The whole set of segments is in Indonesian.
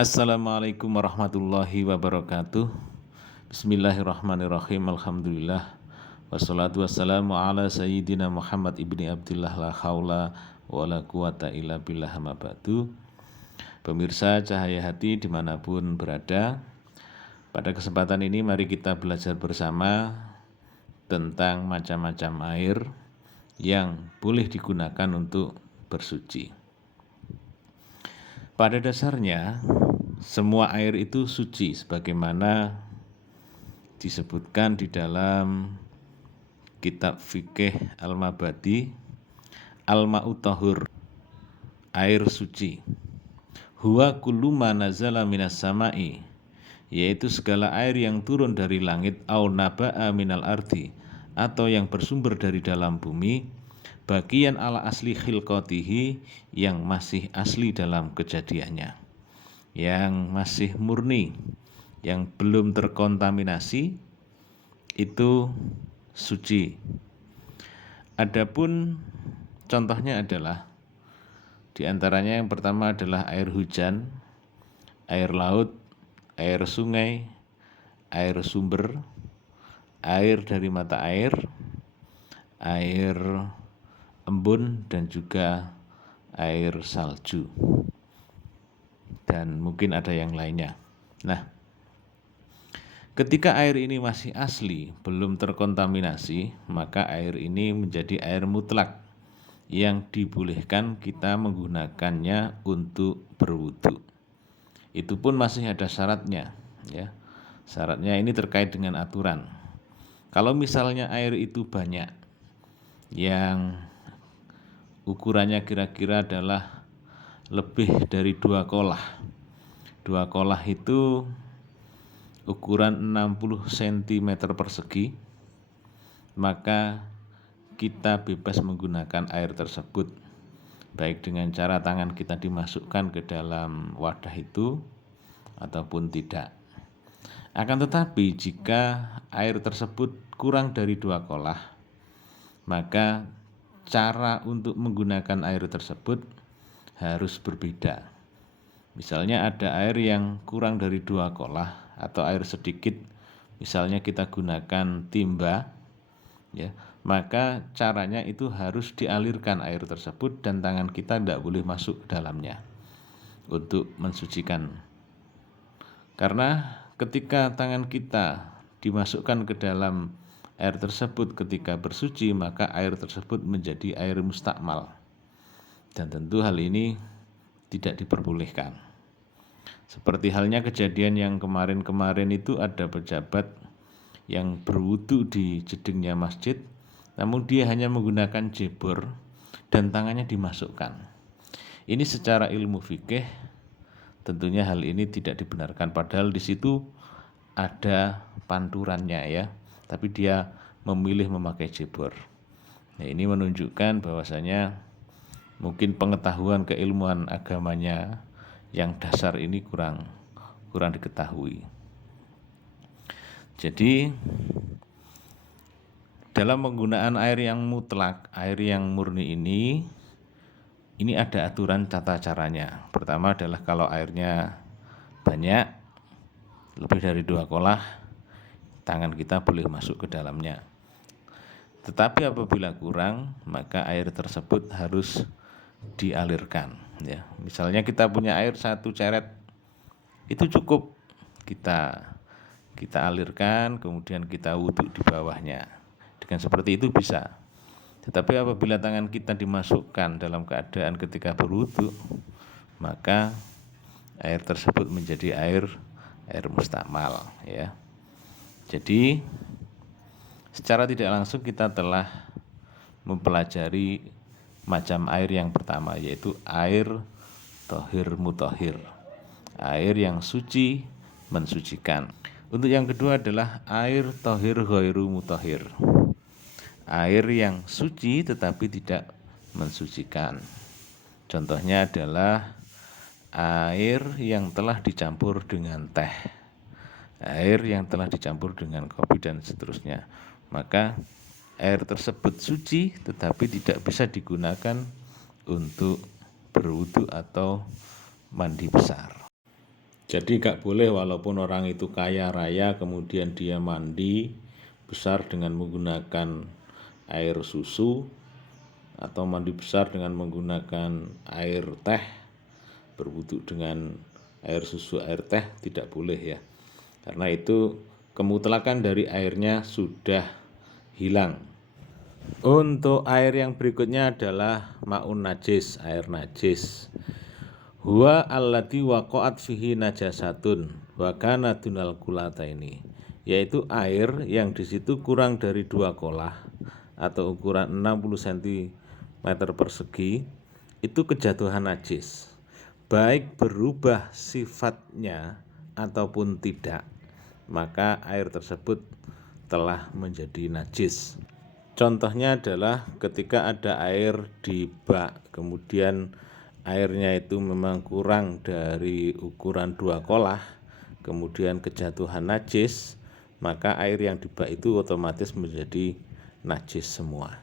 Assalamualaikum warahmatullahi wabarakatuh. Bismillahirrahmanirrahim. Alhamdulillah. Wassalatu wassalamu ala sayyidina Muhammad ibni Abdillah la haula wa la quwata illa billah ma ba'du. Pemirsa Cahaya Hati dimanapun berada, pada kesempatan ini mari kita belajar bersama tentang macam-macam air yang boleh digunakan untuk bersuci. Pada dasarnya, semua air itu suci sebagaimana disebutkan di dalam kitab fikih Al-Mabadi, Al-Ma'u Tahur, air suci. Huwa kullu ma nazala minas sama'i, yaitu segala air yang turun dari langit, au naba'a minal ardi, atau yang bersumber dari dalam bumi, bagian ala asli khilqatihi, yang masih asli dalam kejadiannya, yang masih murni, yang belum terkontaminasi, itu suci. Adapun contohnya adalah, di antaranya yang pertama adalah air hujan, air laut, air sungai, air sumber, air dari mata air embun, dan juga air salju, dan mungkin ada yang lainnya. Nah, ketika air ini masih asli, belum terkontaminasi, maka air ini menjadi air mutlak yang dibolehkan kita menggunakannya untuk berwudu. Itu pun masih ada syaratnya, ya. Syaratnya ini terkait dengan aturan. Kalau misalnya air itu banyak, yang ukurannya kira-kira adalah lebih dari 2 kolah. 2 kolah itu ukuran 60 cm persegi, maka kita bebas menggunakan air tersebut, baik dengan cara tangan kita dimasukkan ke dalam wadah itu ataupun tidak. Akan tetapi jika air tersebut kurang dari 2 kolah, maka cara untuk menggunakan air tersebut harus berbeda. Misalnya ada air yang kurang dari 2 kolah atau air sedikit, misalnya kita gunakan timba, ya, maka caranya itu harus dialirkan air tersebut dan tangan kita tidak boleh masuk ke dalamnya untuk mensucikan. Karena ketika tangan kita dimasukkan ke dalam air tersebut ketika bersuci, maka air tersebut menjadi air mustakmal, dan tentu hal ini tidak diperbolehkan. Seperti halnya kejadian yang kemarin-kemarin itu, ada pejabat yang berwudu di jedingnya masjid, namun dia hanya menggunakan jebor dan tangannya dimasukkan. Ini secara ilmu fikih tentunya hal ini tidak dibenarkan, padahal di situ ada panturannya, ya, tapi dia memilih memakai jebor. Nah, ini menunjukkan bahwasanya mungkin pengetahuan keilmuan agamanya yang dasar ini kurang diketahui. Jadi dalam penggunaan air yang mutlak, air yang murni ini ada aturan tata caranya. Pertama adalah kalau airnya banyak, lebih dari 2 kolah, tangan kita boleh masuk ke dalamnya. Tetapi apabila kurang, maka air tersebut harus dialirkan, ya. Misalnya kita punya air 1 ceret, itu cukup kita alirkan, kemudian kita wudhu di bawahnya. Dengan seperti itu bisa. Tetapi apabila tangan kita dimasukkan dalam keadaan ketika berwudhu, maka air tersebut menjadi air mustakmal, ya. Jadi secara tidak langsung kita telah mempelajari macam air yang pertama, yaitu air tohir mutahhir, air yang suci mensucikan. Untuk yang kedua adalah air tohir ghairu mutahhir, air yang suci tetapi tidak mensucikan. Contohnya adalah air yang telah dicampur dengan teh, air yang telah dicampur dengan kopi, dan seterusnya. Maka air tersebut suci tetapi tidak bisa digunakan untuk berwudu atau mandi besar. Jadi gak boleh walaupun orang itu kaya raya kemudian dia mandi besar dengan menggunakan air susu atau mandi besar dengan menggunakan air teh, berwudu dengan air susu air teh, tidak boleh ya. Karena itu kemutlakan dari airnya sudah hilang. Untuk air yang berikutnya adalah ma'un najis, air najis. Huwa allati waqa'at fihi najasatun wa kana dunal kulataini, yaitu air yang di situ kurang dari 2 kolah atau ukuran 60 cm persegi itu kejatuhan najis, baik berubah sifatnya ataupun tidak, maka air tersebut telah menjadi najis. Contohnya adalah ketika ada air di bak, kemudian airnya itu memang kurang dari ukuran 2 kolah, kemudian kejatuhan najis, maka air yang di bak itu otomatis menjadi najis semua.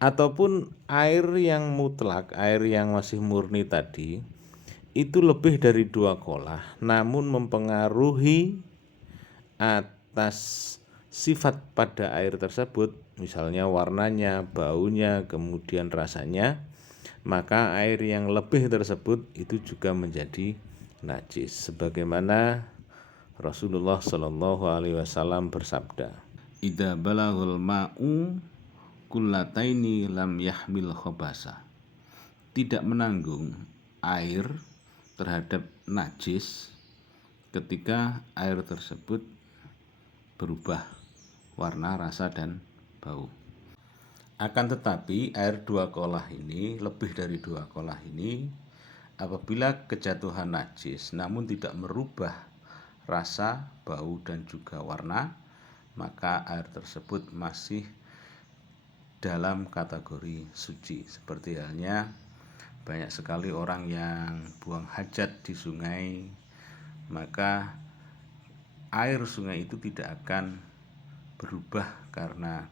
Ataupun air yang mutlak, air yang masih murni tadi, itu lebih dari 2 kolah, namun mempengaruhi atas sifat pada air tersebut, misalnya warnanya, baunya, kemudian rasanya, maka air yang lebih tersebut itu juga menjadi najis. Sebagaimana Rasulullah Shallallahu Alaihi Wasallam bersabda, "Idza balaghul ma'u kullataini lam yahmil khabasa." Tidak menanggung air terhadap najis ketika air tersebut berubah warna, rasa, dan bau. Akan tetapi air 2 kolah ini, lebih dari 2 kolah ini, apabila kejatuhan najis namun tidak merubah rasa, bau, dan juga warna, maka air tersebut masih dalam kategori suci. Seperti halnya banyak sekali orang yang buang hajat di sungai, maka air sungai itu tidak akan berubah karena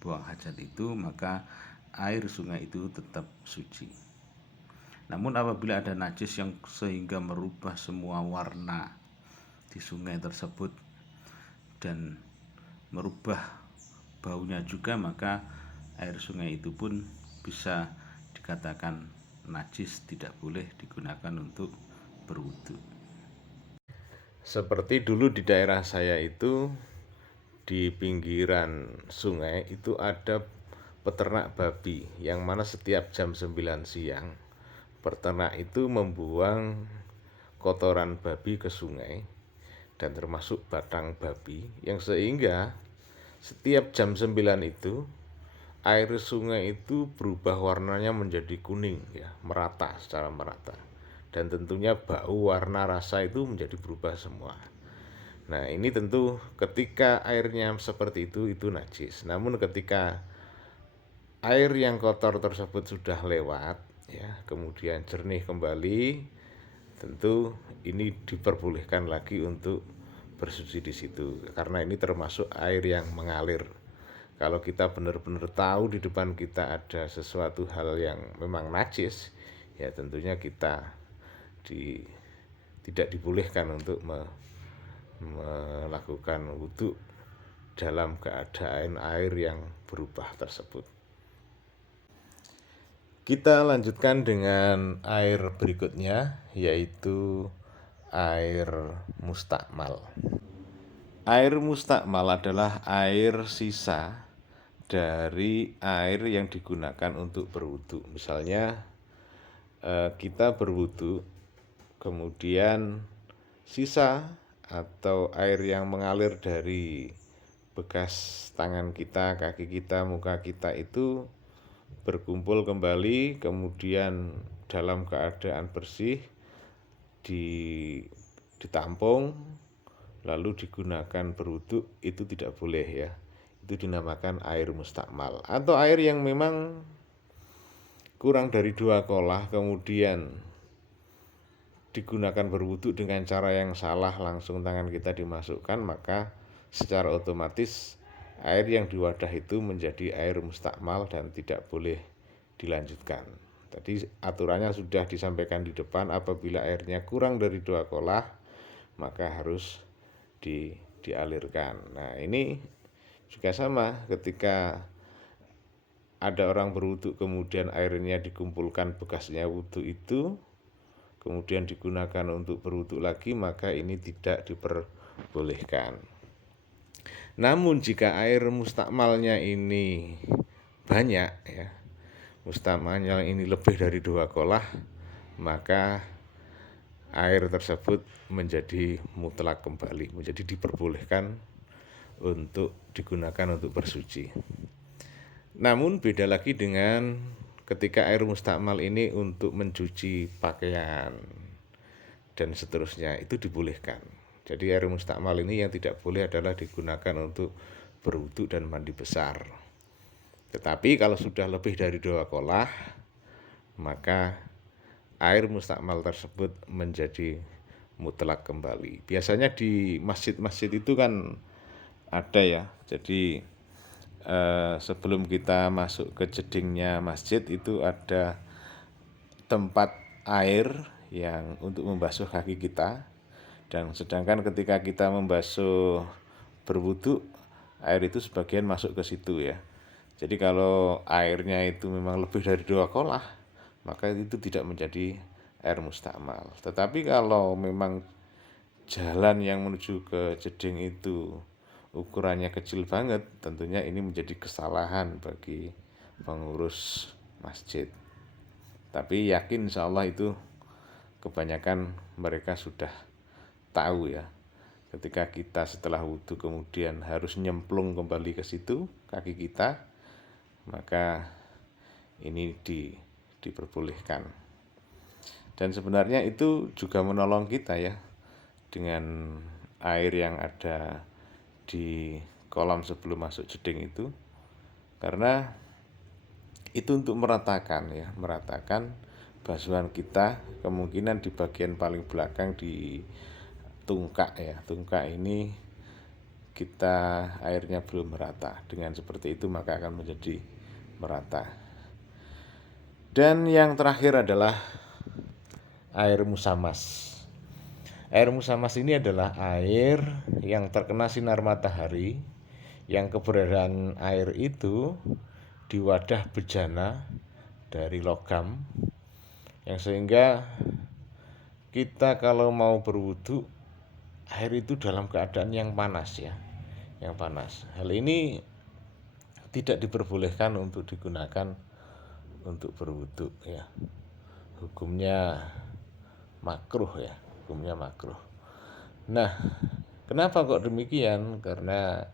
buang hajat itu, maka air sungai itu tetap suci. Namun apabila ada najis yang sehingga merubah semua warna di sungai tersebut dan merubah baunya juga, maka air sungai itu pun bisa dikatakan najis, tidak boleh digunakan untuk berwudu. Seperti dulu di daerah saya itu, di pinggiran sungai itu ada peternak babi, yang mana setiap jam 9 siang peternak itu membuang kotoran babi ke sungai dan termasuk batang babi, yang sehingga setiap jam 9 itu air sungai itu berubah warnanya menjadi kuning ya, merata, secara merata. Dan tentunya bau, warna, rasa itu menjadi berubah semua. Nah, ini tentu ketika airnya seperti itu najis. Namun ketika air yang kotor tersebut sudah lewat ya, kemudian jernih kembali, tentu ini diperbolehkan lagi untuk bersuci di situ, karena ini termasuk air yang mengalir. Kalau kita benar-benar tahu di depan kita ada sesuatu hal yang memang najis, ya tentunya kita tidak dibolehkan untuk melakukan wudu dalam keadaan air yang berubah tersebut. Kita lanjutkan dengan air berikutnya, yaitu air mustakmal. Air mustakmal adalah air sisa dari air yang digunakan untuk berwudu. Misalnya kita berwudu, kemudian sisa atau air yang mengalir dari bekas tangan kita, kaki kita, muka kita itu berkumpul kembali, kemudian dalam keadaan bersih ditampung lalu digunakan berwudu, itu tidak boleh ya. Itu dinamakan air mustakmal. Atau air yang memang kurang dari 2 kolah kemudian digunakan berwudu dengan cara yang salah, langsung tangan kita dimasukkan, maka secara otomatis air yang di wadah itu menjadi air mustakmal dan tidak boleh dilanjutkan. Tadi aturannya sudah disampaikan di depan, apabila airnya kurang dari 2 kolah maka harus dialirkan. Nah, ini juga sama, ketika ada orang berwudu kemudian airnya dikumpulkan bekasnya wudu itu kemudian digunakan untuk berwudu lagi, maka ini tidak diperbolehkan. Namun jika air mustakmalnya ini banyak ya, mustakmalnya ini lebih dari 2 kolah, maka air tersebut menjadi mutlak kembali, menjadi diperbolehkan untuk digunakan untuk bersuci. Namun beda lagi dengan ketika air mustakmal ini untuk mencuci pakaian dan seterusnya, itu dibolehkan. Jadi air mustakmal ini yang tidak boleh adalah digunakan untuk berwudu dan mandi besar. Tetapi kalau sudah lebih dari 2 kolah, maka air mustakmal tersebut menjadi mutlak kembali. Biasanya di masjid-masjid itu kan ada ya, jadi sebelum kita masuk ke jedingnya masjid itu ada tempat air yang untuk membasuh kaki kita, dan sedangkan ketika kita membasuh berwudu, air itu sebagian masuk ke situ ya. Jadi kalau airnya itu memang lebih dari 2 kolah, maka itu tidak menjadi air mustakmal. Tetapi kalau memang jalan yang menuju ke jeding itu ukurannya kecil banget, tentunya ini menjadi kesalahan bagi pengurus masjid. Tapi yakin insya Allah itu kebanyakan mereka sudah tahu ya, ketika kita setelah wudhu kemudian harus nyemplung kembali ke situ kaki kita, maka ini diperbolehkan. Dan sebenarnya itu juga menolong kita ya, dengan air yang ada di kolam sebelum masuk jeding itu, karena itu untuk meratakan basuhan kita, kemungkinan di bagian paling belakang di tungkak ya, tungkak ini kita airnya belum merata. Dengan seperti itu maka akan menjadi merata. Dan yang terakhir adalah air musamas. Air musamas ini adalah air yang terkena sinar matahari, yang keberadaan air itu di wadah bejana dari logam, yang sehingga kita kalau mau berwudu, air itu dalam keadaan yang panas ya, yang panas. Hal ini tidak diperbolehkan untuk digunakan untuk berwudu ya. Hukumnya makruh ya, hukumnya makruh. Nah, kenapa kok demikian? Karena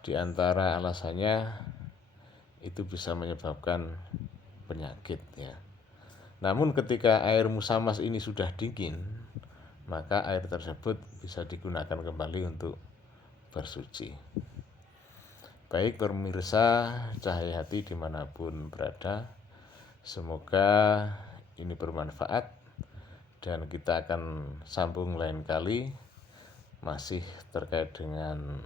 di antara alasannya itu bisa menyebabkan penyakit ya. Namun ketika air musamas ini sudah dingin, maka air tersebut bisa digunakan kembali untuk bersuci. Baik pemirsa Cahaya Hati dimanapun berada, semoga ini bermanfaat, dan kita akan sambung lain kali masih terkait dengan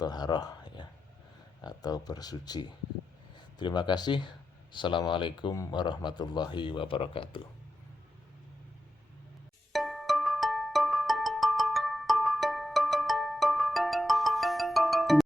toharoh ya, atau bersuci. Terima kasih. Assalamualaikum warahmatullahi wabarakatuh.